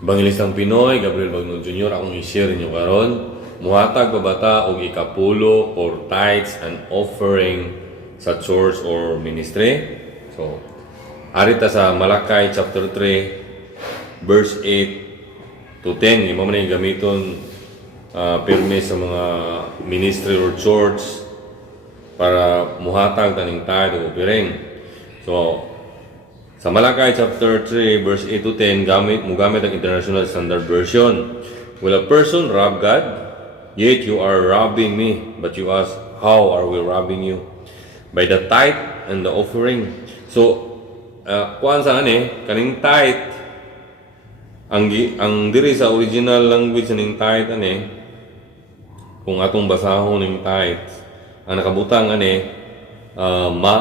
Bangilistang Pinoy, Gabriel Bagno Jr. Akong i-share ninyo karon. Muhatag pa bata og ikapulo or tithes and offering sa church or ministry. So, arita sa Malakay chapter 3 verse 8 to 10. Imo man yung gamiton pirmi sa mga ministry or church para muhatag taning tithe o offering. So, sa Malakay chapter 3 verse 8 to 10, mugamit ang International Standard Version. Will a person rob God? Yet you are robbing me. But you ask, how are we robbing you? By the tithe and the offering. So, kuan sa kaning tithe, ang diri sa original language ning tithe kung atong basahon ning tithe, ang nakabutang ma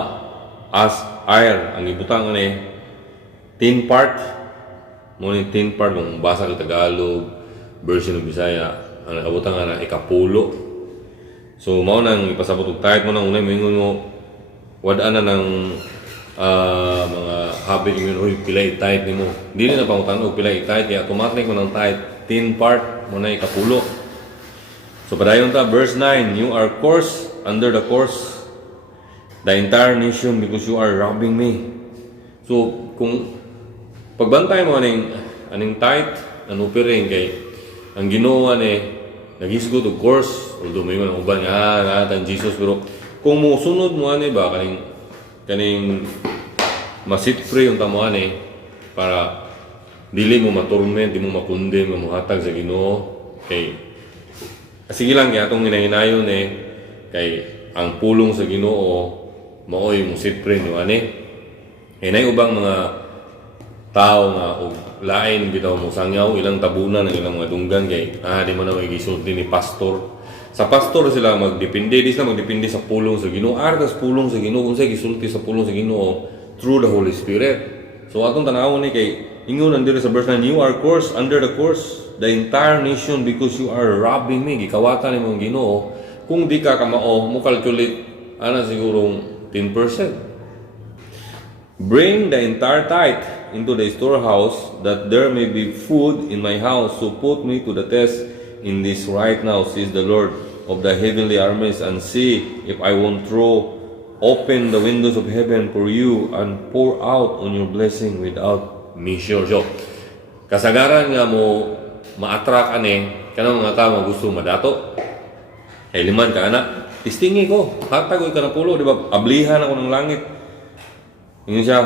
as air, ang ibutang 10 part mo ni 10 part kung basa ka Tagalog version ng Bisaya, ang nakabutang ikapulo. So mao nang ipasabot og tithe mo nang unay mingon mo wad-an na ng mga habit mo oy pila i-tithe nimo. Dili na pangutan og pila i-tithe kaya automatic mo nang tithe 10 part mo na ikapulo. So padayon ta verse 9, you are cursed under the curse the entire nation because you are robbing me. So kung pagbantay mo aning tithe ang offering kay ang Ginoo naghisgot og course although may mga uban nga tan Jesus, pero kung mo sunod mo ba kaning masit free unta mo para dili mo maturment, di mo makundi mo muhatag sa Ginoo kay sige lang kay atong hinahinayon kay ang pulong sa Ginoo maoy mo sit free ni nay ubang mga tao nga og lain bitaw mo sangyaw ilang tabunan ng ilang mga dunggan kay di mo na magisulti ni pastor. Sa pastor sila magdepende, di sila magdepende sa pulong sa Ginoo. Artas pulong sa Ginoo kung sa gisulti sa pulong sa Ginoo through the Holy Spirit. So atong tanawon kay ingon nandito sa verse 9, you are cursed under the curse the entire nation because you are robbing me. Gikawatan nimo ang Ginoo kung di ka kamao mo calculate sigurong 10%. Bring the entire tithe into the storehouse, that there may be food in my house. So put me to the test in this right now, says the Lord of the heavenly armies, and see if I won't throw open the windows of heaven for you and pour out on your blessing without measure. So, kasagaran nga mo ma-attract kanang mga tao gusto madato. Liman ka tistingi ko, hatag ko ka na pulo, di ba? Ablihan ako ng langit. Yun siya,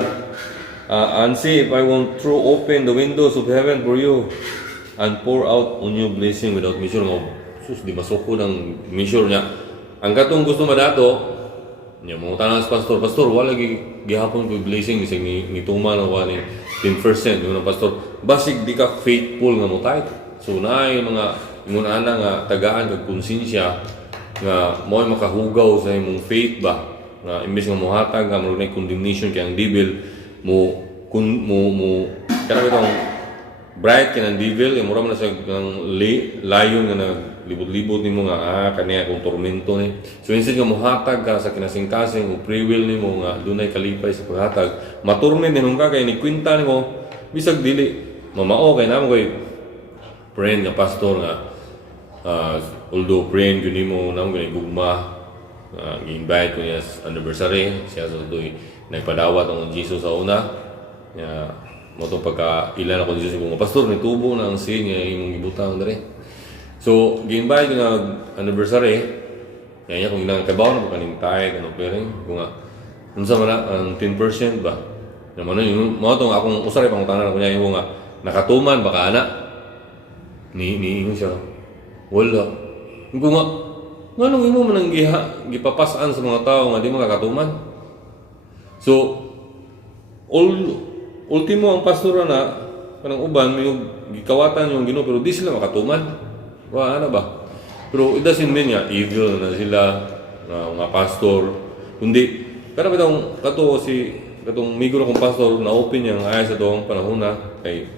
and see if I won't throw open the windows of heaven for you and pour out on you blessing without measure. Sus, di masoko ng measure niya. Ang katong gusto madato, niya mga tanang pastor, wala gihapon ko blessing, isang nituman ako 10%. Yung pastor, basig di ka faithful nga mo tithe. So na yung mga ingunana nga tagaan kag konsensya nga mo'y makahugaw sa imong faith ba na imbes nga mohatag nga mo condemnation kay ang devil mo kanang itong bright kanang devil kay mura man sa layon nga naglibot-libot nimo nga kaniya kung tormento ni. So instead nga mohatag ka sa kinasing-kasing o free will nimo nga dunay kalipay sa paghatag, maturment nimo ka kay ni kwenta nimo bisag dili mamao kay namo kay friend nga pastor nga although friend gyud nimo namo kay gugma gi-invite ko niya sa anniversary siya sa doy nagpadawat ang Jesus sa una mo itong pagka ilan ako Jesus kung pastor ni tubo na ang sin nga imong gibutang dere. So gi-invite ko na anniversary kaya kung ginakabaw na kaning tithe pering kung unsa man ang 10% ba naman yung mo itong akong usari pangutanan ko niya yung nga nakatuman baka ni siya wala kung nganong imo man ang gipapasaan sa mga tao nga di makakatuman. So ultimo ang pastor na kanang uban may gikawatan yung Ginoo pero di sila makatuman. Wa ba? Pero it doesn't mean nga evil na sila mga pastor. Kundi pero bitong katong migro kong pastor na open yang ay sa doong panahon na kay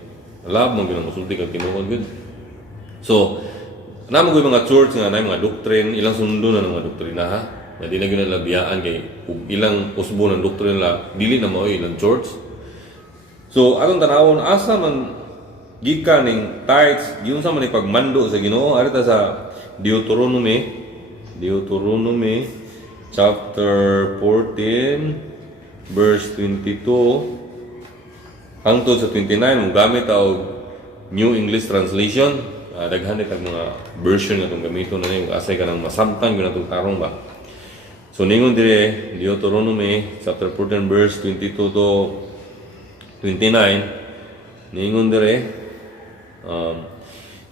lab man ginang musulti kag Ginoo gud. So namo ko mga church nga na mga doctrine ilang sundo na ng mga doktrina na di na ginalabiyaan kay ilang usbo ng doktrina dili na mao ilang church. So atong tanawon asa man gikan ning tithes giun sa man ni pagmando sa Ginoo arita sa Deuteronomy chapter 14 verse 22 hangtod sa 29 mo gamit og New English Translation. Daghan ang mga version nga itong gamiton na yung asay ka ng masamtan yun itong tarong ba. So ningon dire Deuteronomy chapter 14 verse 22 to 29 ningon dire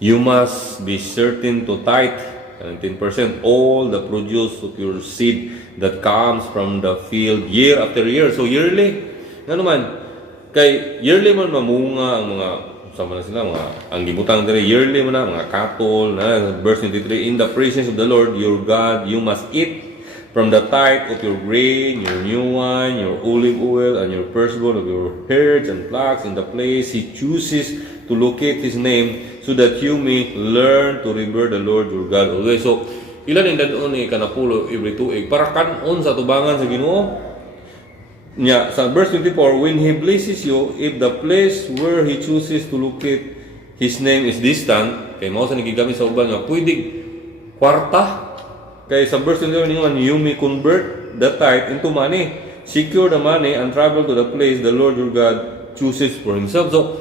you must be certain to tithe 10% all the produce of your seed that comes from the field year after year. So yearly nga naman kay yearly man mamunga ang mga sama na sila mga ang gibutang dire yearly man na mga cattle na verse 23 in the presence of the Lord your God you must eat from the tithe of your grain, your new wine, your olive oil, and your firstborn of your herds and flocks in the place He chooses to locate His name, so that you may learn to revere the Lord your God always. So, ilan yung dadon ni kanapulo every tuig para kanon sa tubangan sa Ginoo. Nya sa verse 24, when He blesses you, if the place where He chooses to locate His name is distant, kay mao sa nagigamit sa uban nga pwede kwarta. Kay sa verse 21, you may convert the tithe into money, secure the money, and travel to the place the Lord your God chooses for Himself. So,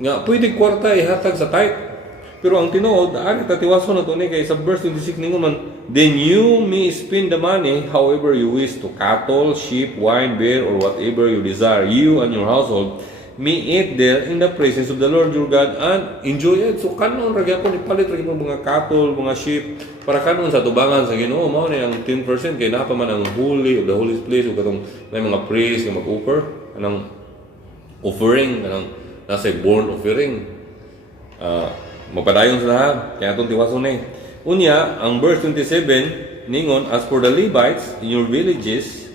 nga pwede kwarta ihatag sa tithe. Pero ang tinuod, ari tatiwaso na to ni kay sa verse 26 ningon man, then you may spend the money however you wish to cattle, sheep, wine, beer, or whatever you desire. You and your household may eat there in the presence of the Lord your God and enjoy it. So kanon ra gyapon ipalit ra mga cattle, mga sheep para kanon sa tubangan sa Ginoo. Mao ni ang 10% kay naa pa man ang holy of the holy place ug katong may mga priest nga mag-offer anang offering anang nasa born offering. Magpadayon sila kaya atong tiwason ni. Unya ang verse 27 ningon as for the Levites in your villages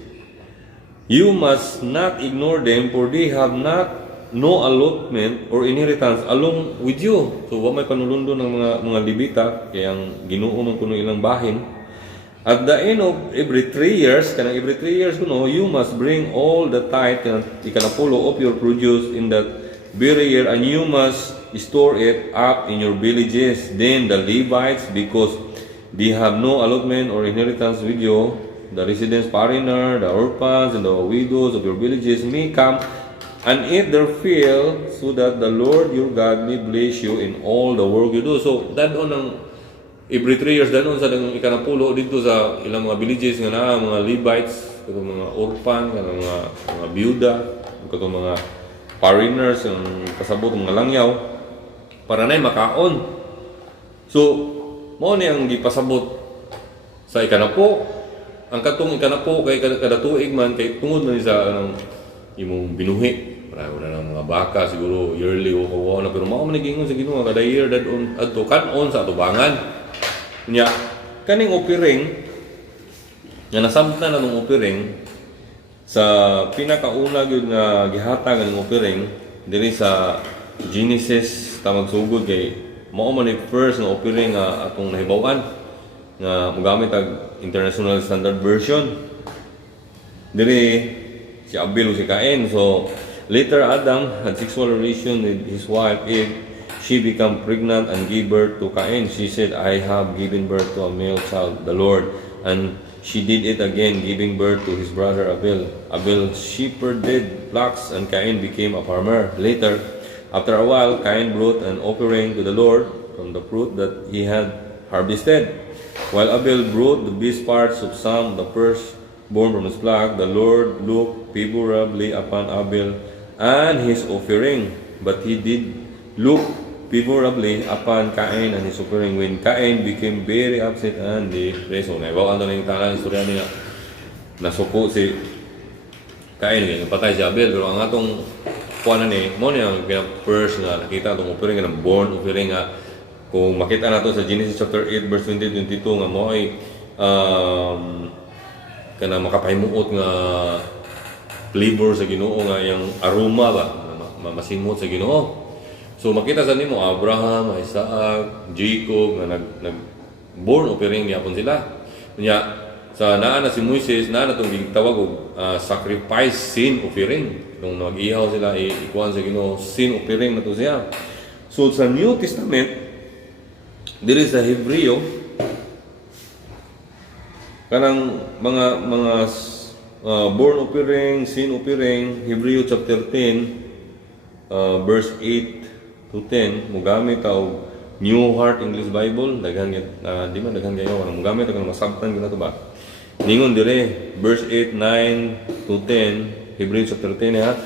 you must not ignore them for they have not no allotment or inheritance along with you. So wa may panulundo ng mga Levita kay ang Ginoo man kuno ilang bahin. At the end of every 3 years, kanang every 3 years kuno, you must bring all the tithe kanang ikanapulo of your produce in that very year and you must store it up in your villages. Then the Levites, because they have no allotment or inheritance with you, the residents, foreigner, the orphans, and the widows of your villages may come and eat their fill, so that the Lord your God may bless you in all the work you do. So, dadon ang every 3 years, dadon sa ikanapulo dito sa ilang mga villages nga na mga Levites, katong mga orphan, mga byuda, katong mga foreigners, yung kasabot, mga langyaw, para na makaon. So, mo ni ang gipasabot sa ikanapo. Ang katong ikanapo kay kada tuig man kay tungod man sa imong binuhi. Marami na ng mga baka siguro yearly o kawaw na pero mao man nagingon sa Ginoo kada year dadon adto kanon sa atubangan. Nya kaning offering nga nasamtan na ng offering sa pinakauna gyud nga gihatag ng offering diri sa Genesis tamag sugod kay mao man ni first nga offering nga atong nahibaw-an nga mogamit ang International Standard Version. Diri si Abel o si Cain. So later Adam had sexual relation with his wife Eve. She became pregnant and gave birth to Cain. She said, I have given birth to a male child, the Lord. And she did it again, giving birth to his brother Abel. Abel shepherded flocks and Cain became a farmer. Later, after a while, Cain brought an offering to the Lord from the fruit that he had harvested, while Abel brought the best parts of some, the firstborn from his flock. The Lord looked favorably upon Abel and his offering, but he did look favorably upon Cain and his offering. When Cain became very upset and depressed, so naibaw ang talang talang istorya niya, nasuko si Cain, patay si Abel. Pero ang atong kuha na ni, mo niya ang first nga nakita itong offering nga born offering nga. Kung makita nato sa Genesis chapter 8 verse 20-22 nga mo ay kana makapahimuot nga flavor sa Ginoo nga yung aroma ba masimot sa Ginoo. So makita sa nimo Abraham, Isaac, Jacob nga nag born offering gyapon sila. Nya sa naa na si Moises naa na tong gitawag og sacrifice sin offering. Nung nag-ihaw sila ikuan sa Ginoo sin offering na to siya. So sa New Testament, diri sa Hebreo, kanang mga born offering, sin offering, Hebreo chapter 10, verse 8 to 10, mugamit og New Heart English Bible, daghan di man daghan kayo, mugamit og masabtan gina to ba. Ningon dire, verse 8, 9 to 10, Hebreo chapter 10 ha.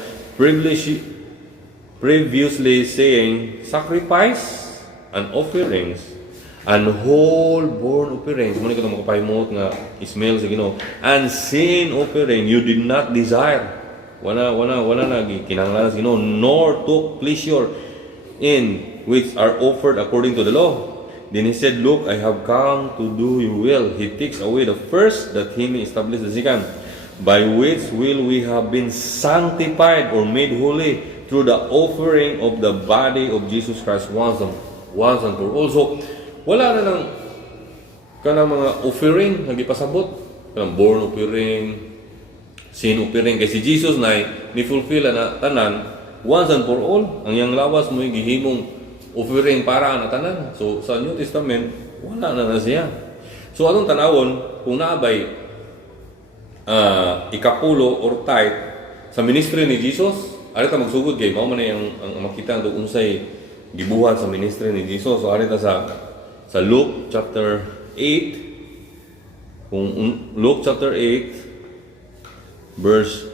Previously saying, sacrifice and offerings and whole burnt offerings, muna ka makapahimot nga ismail sa Ginoo, and sin offering you did not desire. Wala na kinahanglan sa Ginoo, nor took pleasure in, which are offered according to the law. Then he said, look, I have come to do your will. He takes away the first, that he may establish the second, by which will we have been sanctified or made holy through the offering of the body of Jesus Christ once and for all. So, wala na ng kanang mga offering na gipasabot, kanang born offering, sin offering, kay si Jesus na ni-fulfill na tanan once and for all. Ang yang lawas mo gihimong offering para na tanan. So sa New Testament wala na siya. So anong tanawon kung naabay ikapulo or tithe sa ministry ni Jesus? Arita magsugod kay mao man ang makita ang unsay gibuhat sa ministry ni Jesus. So arita sa Luke chapter 8, kung Luke chapter 8 verse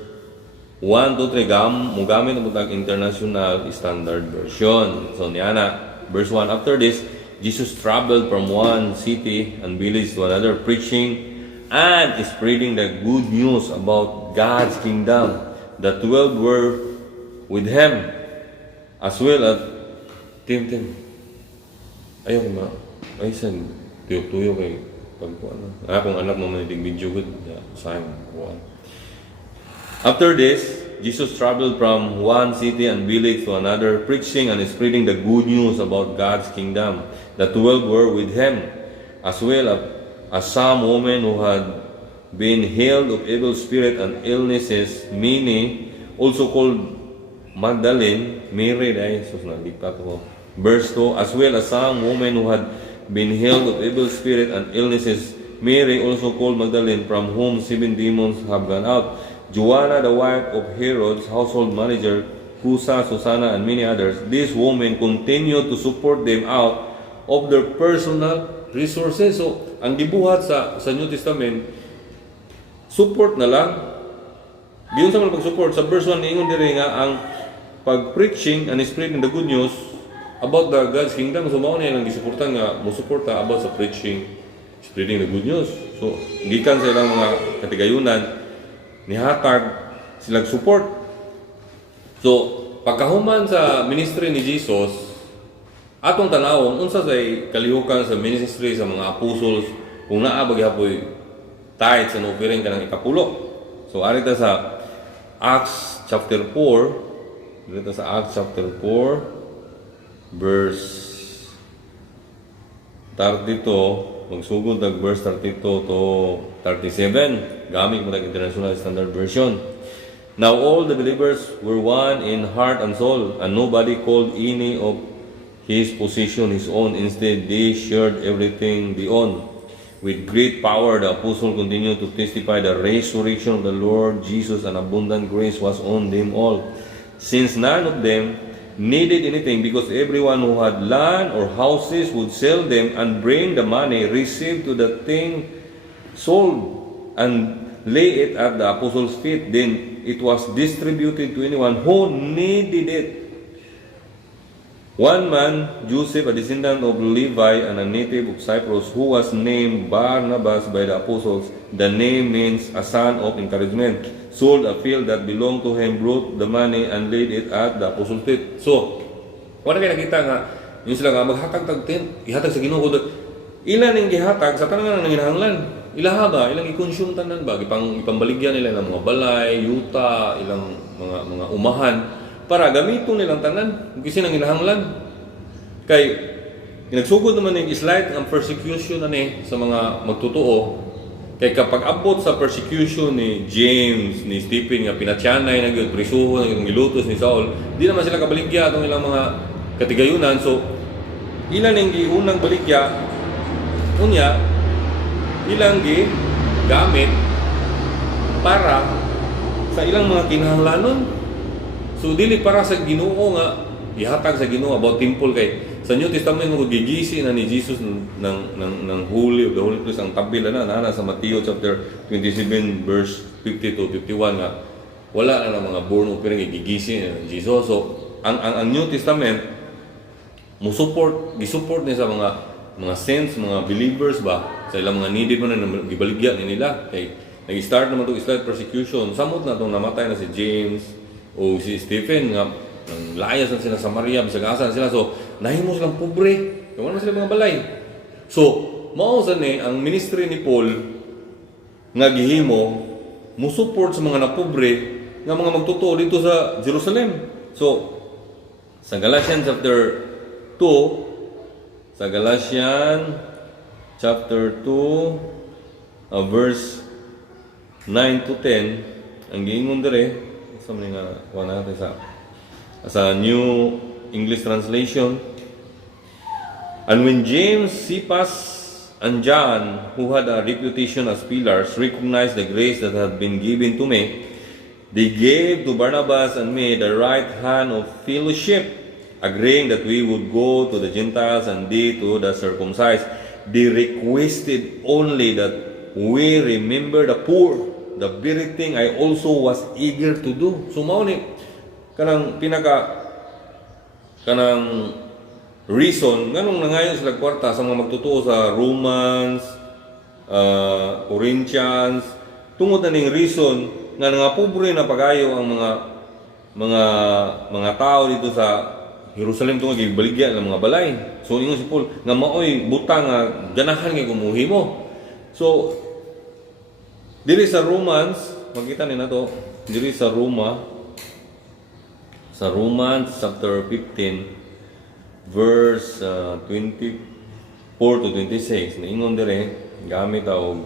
1 to 3, mugamit ang butang International Standard Version. So niana, verse 1, after this, Jesus traveled from one city and village to another, preaching and spreading the good news about God's kingdom. The 12 were with him, as well as Tim. Ayaw ma, ay san, tuyo kay pagkuan. Kung anak mo manitig video good, sayang kuan. After this, Jesus traveled from one city and village to another, preaching and spreading the good news about God's kingdom. The 12 were with him, as well as some women who had been healed of evil spirit and illnesses, many, also called Magdalene, Mary, verse 2, as well as some women who had been healed of evil spirit and illnesses, Mary, also called Magdalene, from whom 7 demons have gone out, Joanna, the wife of Herod's household manager, Cusa, Susanna, and many others. These women continued to support them out of their personal resources. So, ang gibuhat sa New Testament, support na lang. Giyon sa mga pag-support. Sa verse 1, ingon diri nga ang pag-preaching and spreading the good news about the God's kingdom. So, mao na yung gisuportan nga, musuporta about sa preaching, spreading the good news. So, gikan sa ilang mga katigayunan, nihatag silang support. So, pagkahuman sa ministry ni Jesus, atong tanawon, unsa say kalihukan sa ministry sa mga apostles, kung naa bagyapoy tithes and offering kanang ikapulo. So, arita sa Acts chapter 4, arita sa Acts chapter 4, verse 32, magsugod ang verse 32 to 37, gamit mo ng International Standard Version. Now all the believers were one in heart and soul, and nobody called any of his possession his own. Instead, they shared everything they owned. With great power, the apostle continued to testify the resurrection of the Lord Jesus, and abundant grace was on them all. Since none of them needed anything, because everyone who had land or houses would sell them and bring the money received to the thing sold and lay it at the apostles' feet. Then it was distributed to anyone who needed it. One man, Joseph, a descendant of Levi and a native of Cyprus, who was named Barnabas by the apostles, the name means a son of encouragement, sold a field that belonged to him, brought the money, and laid it at the apostles' feet. So, wala kayo nakita nga, yung sila nga maghatag tagtin, ihatag sa Ginoo, ilan yung gihatag sa tanang nanginahanglan. Ilaha ba? Ilang i-consume tanan ba? Ipambaligyan nila ng mga balay, yuta, ilang mga umahan, para gamiton nilang tanan, kasi nang ilahanglan. Kay, nagsugod naman yung slight ang persecution sa mga magtutuo. Kay kapag abot sa persecution ni James, ni Stephen, nga pinatyanay, prisuho, gilutos ni Saul, di naman sila kabaligya itong ilang mga katigayunan. So ilan ang giunang baligya unya ilang gi gamit para sa ilang mga kinahanglanon. So dili para sa Ginoo nga ihatag sa Ginoo about temple. Kay sa New Testament mo gigisi na ni Jesus ng Holy of the Holy Place ang tabil na sa Matthew chapter 27 verse 50 to 51 nga wala na ng mga born offering gigisi ni Jesus. So ang New Testament gisupport niya sa mga saints, mga believers ba, sa ilang mga needed mo na gibaligya ni nila. Kay nag-start naman itong Israel persecution. Samot na itong namatay na si James o si Stephen nga layas na sila sa Maria, bisag-asa na sila. So nahimo silang pobre, kaya na sila mga balay. So mausan ang ministry ni Paul nga gihimo musupport sa mga napobre nga mga magtotoo dito sa Jerusalem. So sa Galatians chapter 2, sa Galatians chapter 2 verse 9 to 10 ang giingon dire sa mga wala natin sa New English Translation. And when James, Cephas, and John, who had a reputation as pillars, recognized the grace that had been given to me, they gave to Barnabas and me the right hand of fellowship, agreeing that we would go to the Gentiles and they to the circumcised. They requested only that we remember the poor, the very thing I also was eager to do. So mao ni kanang reason nganong nangayon sila kwarta sa mga magtotoo sa Romans, Corinthians, tungod na ning reason nga nga pobre na pagayo ang mga tao dito sa Jerusalem tungod gibaligya ng mga balay. So ingon si Paul nga maoy butang nga ganahan kay kumuhi mo. So diri sa Romans, makita ni nato diri sa Romans chapter 15 verse 24 to 26 naingon dire gamit og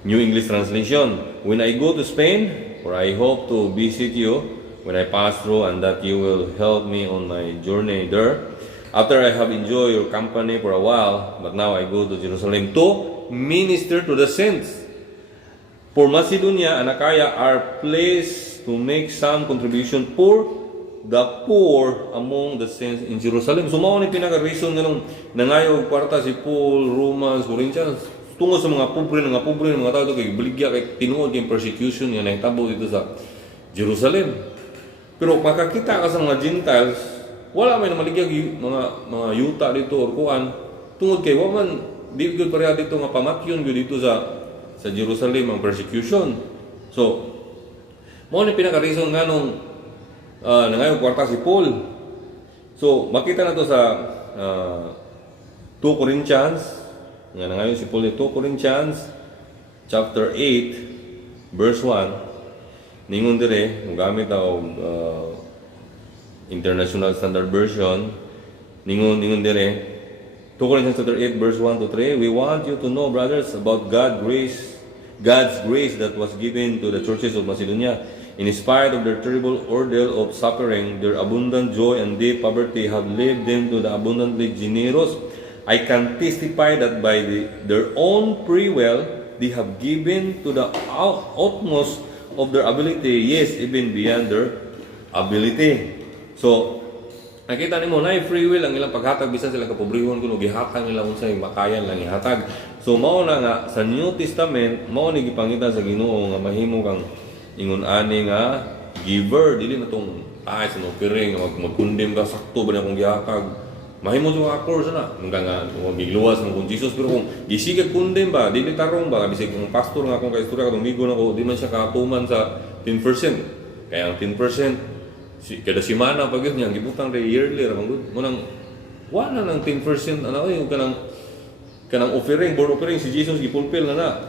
New English Translation. When I go to Spain, for I hope to visit you when I pass through, and that you will help me on my journey there. After I have enjoyed your company for a while, but now I go to Jerusalem to minister to the saints. For Macedonia and Achaia are placed to make some contribution for the poor among the saints in Jerusalem. So mao ni pinaka-reason nganong nangayo og kwarta si Paul, Romans, Corinthians tungod sa mga pobre mga tao kay baligya kay tinuod yung persecution nga nahitabo dito sa Jerusalem. Pero makakita ka sa mga Gentiles, wala may namaligya mga yuta dito or kuan tungod kay waman di gyud pareha dito nga pamatyon gyud dito sa Jerusalem ang persecution. So mao ni pinaka-reason nganong nangayo kwarta si Paul. So makita na to sa 2 Corinthians nga nangayo si Paul 2 Corinthians chapter 8 verse 1 ningon dire gamit og International Standard Version ningon dire 2 Corinthians chapter 8 verse 1 to 3. We want you to know, brothers, about God's grace that was given to the churches of Macedonia. In spite of their terrible ordeal of suffering, their abundant joy and deep poverty have led them to the abundantly generous. I can testify that by their own free will, they have given to the utmost of their ability, yes, even beyond their ability. So, nakita nimo na free will ang ilang paghatag bisan sila kapobrehon kuno gihatag nila unsay makayan lang ihatag. So mao na nga sa New Testament mao ni gipangita sa Ginoo nga mahimo kang ingon ani nga giver dili na tong sa offering nga magkundem ka sakto ba na kung gihatag. Mahimo sa course na nga magigluwas mo kung Jesus, pero kung gisigag kundem ba dili tarong ba bisig kung pastor nga akong kaistorya katong migo nako di man siya katuman sa 10%. Kaya ang 10% kada semana pag yun niya gibutang re yearly ra mangud mo nang wala nang 10% ano yung kanang offering board offering si Jesus gipulpil na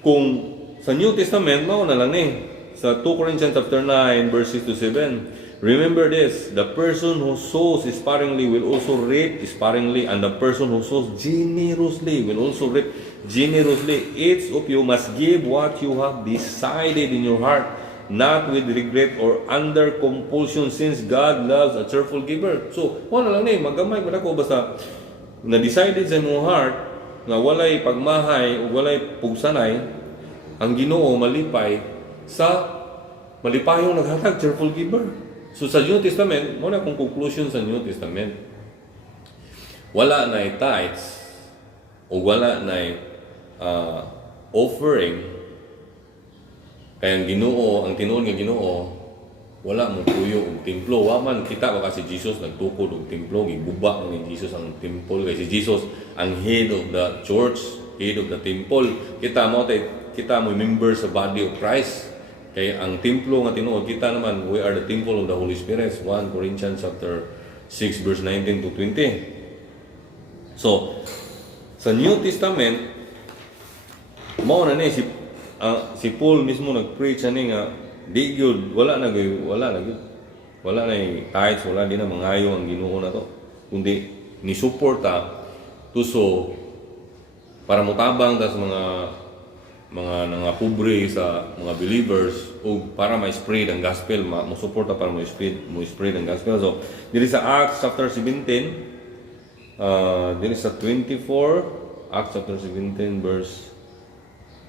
kung sa New Testament mao na lang ni sa 2 Corinthians chapter 9 verses 6 to 7. Remember this, the person who sows sparingly will also reap sparingly, and the person who sows generously will also reap generously. Each of you must give what you have decided in your heart, not with regret or under compulsion, since God loves a cheerful giver. So, wala lang ni, magamay ko na ko, basta na-decided sa imong heart nga walay pagmahay o walay pugsanay, ang Ginoo malipay sa malipayong naghatag, cheerful giver. So sa New Testament, muna kung conclusion sa New Testament, wala na tithes o wala na offering. Kaya ang Ginoo, ang tinuod nga Ginoo, wala mo tuyo og templo. Wa man kita baka si Jesus nagtukod og templo, giguba ni Jesus ang temple, kay si Jesus ang head of the church, head of the temple. Kita mo members sa body of Christ. Kaya ang templo nga tinuod, kita naman, we are the temple of the Holy Spirit. 1 Corinthians chapter 6 verse 19 to 20. So, sa New Testament, mao na ni si Paul mismo nag-preach ani nga di gyud wala na tithes, wala din na mangayo ang Ginoo na to, kundi ni suporta tuso para motabang ta sa mga pobre sa mga believers o para ma-spread ang gospel, mo suporta para mo spread ang gospel. So diri sa Acts chapter 17, diri sa 24, Acts chapter 17 verse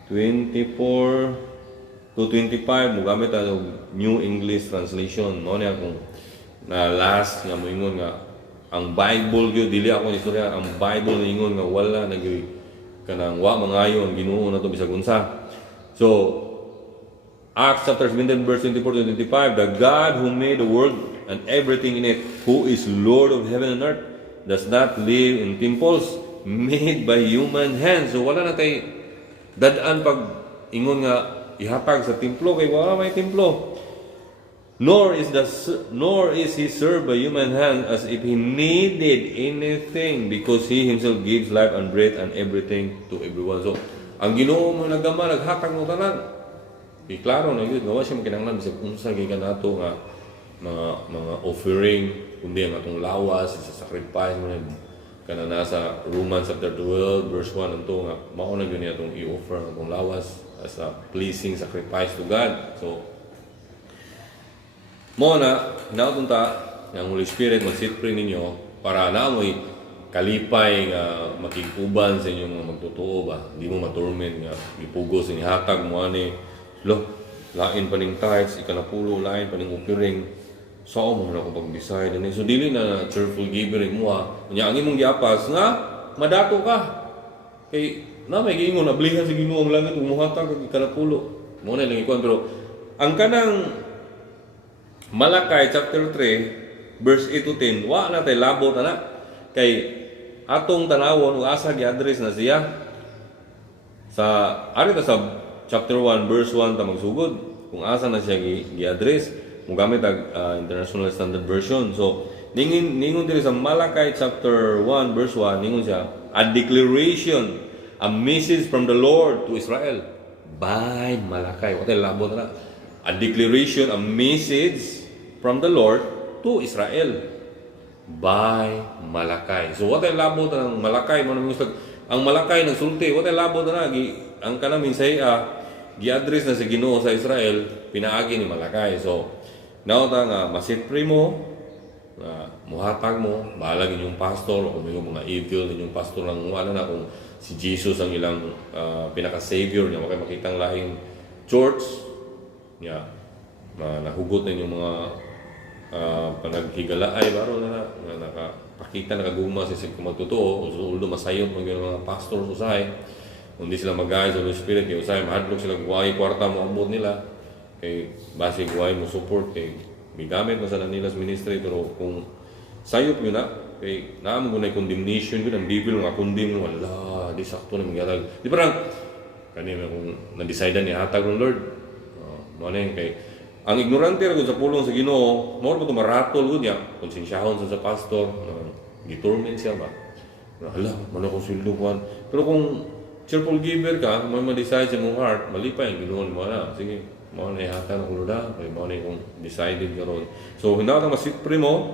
24 to 25, mugamit ang New English Translation. Mao niya kung na last nga moingon nga ang Bible gyud, dili ako ni istorya, ang Bible ningon nga wala nagyoy kanang wa mangayo ang Ginoo na to bisag unsa. So Acts chapter 17 verse 24 to 25, the God who made the world and everything in it, who is Lord of heaven and earth, does not live in temples made by human hands. So wala na tay dadaan pag ingon nga ihatag sa templo, kay wala may templo. Nor is he served by human hands as if he needed anything, because he himself gives life and breath and everything to everyone. So ang Ginoo mo nagama naghatag mo tanan, klaro na yun, gawa siya makinanglan bisag unsa gyud kanato nga mga offering, kundi ang atong lawas sa sacrifice mo kana nasa Romans chapter 12 verse 1 anto nga mao na gyud atong i-offer ang atong lawas as a pleasing sacrifice to God. So mo na hinautong ta ng Holy Spirit mag-sit-free ninyo para naamoy kalipay nga makikuban sa inyong mga magtotoo ba. Hindi mo maturment nga ipugos ang ihatag mo ani lain pa ning tithes, ikanapulo, lain pa ning offering. So mo na ko pag-decide ani. So dili na cheerful giving mo nya ang imong giapas nga madato ka. Kay na may giingon nablihan sa Ginoo ang langit ug mohatag og ikanapulo. Mo na lang ikuan, pero ang kanang Malakay chapter 3 verse 8 to 10, wa na tay labot na kay atong tanawon ug asa gi-address na siya sa ari ta sa chapter 1 verse 1 ta magsugod kung asa na siya gi-address mo gamit ang International Standard Version. So ningon diri sa Malakay chapter 1 verse 1, ningon siya a declaration, a message from the Lord to Israel by Malakay. Wa tay labot na, a declaration, a message from the Lord to Israel by Malakay. So what ay labot ng Malakay mo nang ang Malakay nagsulti, what ay labot na ang kanang minsay gi-address na sa Ginoo sa Israel, pinaagi ni Malakay. So now ta nga masipri mo na muhatag mo, bahala inyong pastor o may mga evil inyong pastor lang wala na kung si Jesus ang ilang pinaka-savior niya, makay makitang laing church niya nahugot na yung mga panaghigalaay baro na nakapakita nakaguma sa isip kung magtotoo uldo masayot mga pastor usay hindi sila mag-ayos sa Holy Spirit kaya usay mahadlok sila guway kwarta mo abot nila kay base guway mo support kay migamit mo sa nanilas ministry, pero kung sayop yun na kay naamo ko na condemnation yun ang devil nga condemn wala di sakto na magyatag di parang kanina kung na-decide ni hatag ng Lord mo na kay ang ignorante ra sa pulong sa Ginoo, mo ba maratol gud niya, konsensyahon sa pastor, gitorment siya ba. Hala, man ako sildo kwan. Pero kung cheerful giver ka, may ma-decide sa mong heart, malipay ang Ginoo mo na. Sige, mo na ihatan ang luda, kay mo na kung decided karon. So hinawta masipre mo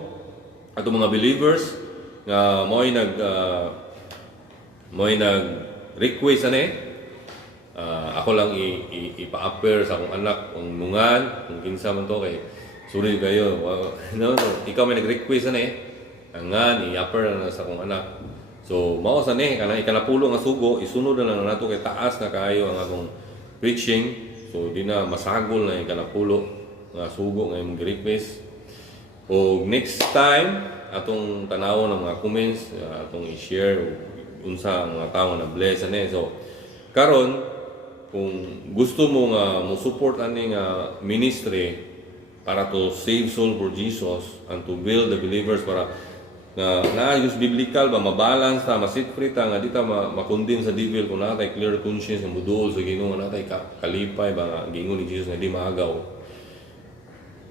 ato mga believers nga mo ay nag request ani Ako lang ipa-appear sa akong anak kung nungan, kung kinsa man to kay sorry kayo. No, ikaw may nag-request na angan i-appear na sa akong anak. So mao sa kanang ikanapulo nga sugo isunod na lang nato kay taas na kaayo ang akong preaching. So di na masagol na ikanapulo nga sugo nga imong request. O next time atong tanawon ng mga comments, atong i-share unsa ang mga tawo na bless ani. So karon kung gusto mo nga mo support ani nga ministry para to save soul for Jesus and to build the believers para na naayos biblical ba mabalance ta masit free ta nga di ta makundin sa devil kung natay clear conscience nga mudol sa Ginoo nga natay kalipay ba nga gingon ni Jesus nga di maagaw.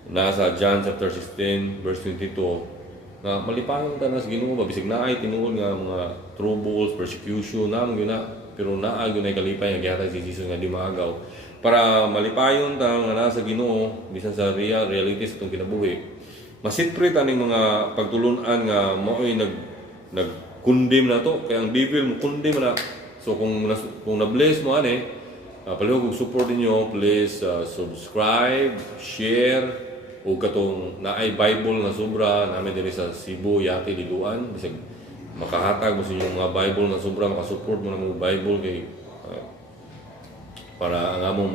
Nasa John chapter 16 verse 22 nga malipayon ta na sa Ginoo ba bisig naay tinuod nga mga troubles, persecution namon gyud na pero naa gyud nay kalipay nga gihatag si Jesus nga di maagaw para malipayon ta nga nasa Ginoo bisan sa realities atong kinabuhi. Masitprit aning mga pagtulunan nga mao'y nag-condemn na to kaya ang devil mo condemn na. So kung na-bless mo ani palihog og support ninyo, please subscribe, share o katong naay Bible nga sobra namin diri sa Cebu, Yati, Liloan bisag makahatag mo sa inyong mga Bible nga sobra makasupport mo na mga Bible kay para ang among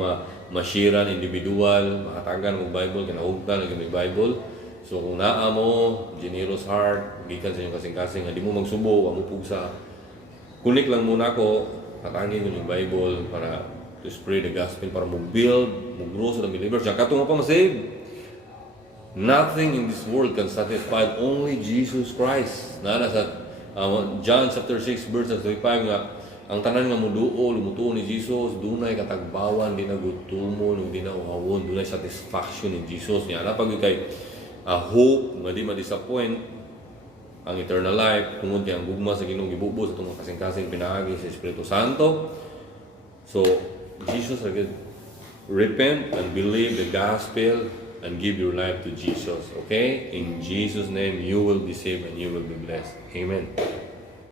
ma-sharean individual mahatagan mo Bible kinahugtan ang Bible. So kung naa mo, generous heart, gikan sa inyong kasing-kasing, hindi mo magsubo, mo pugsa. Kunik lang muna ako, hatangin ko yung Bible para to spread the gospel, para mo build, mo grow sa believers. Diyan kato nga pa masave. Nothing in this world can satisfy only Jesus Christ. Nana sa John chapter 6 verse 35 nga, ang tanan nga muduo, lumutuo ni Jesus, dunay katagbawan, di na gutumon, di na uhawon, dunay satisfaction in Jesus. Niya, napag kay hope nga di ma-disappoint ang eternal life tungod kay ang gugma sa Ginoong gibubo sa itong kasing-kasing pinaagi sa Espiritu Santo. So Jesus again, repent and believe the gospel and give your life to Jesus. Okay? In Jesus' name you will be saved and you will be blessed. Amen.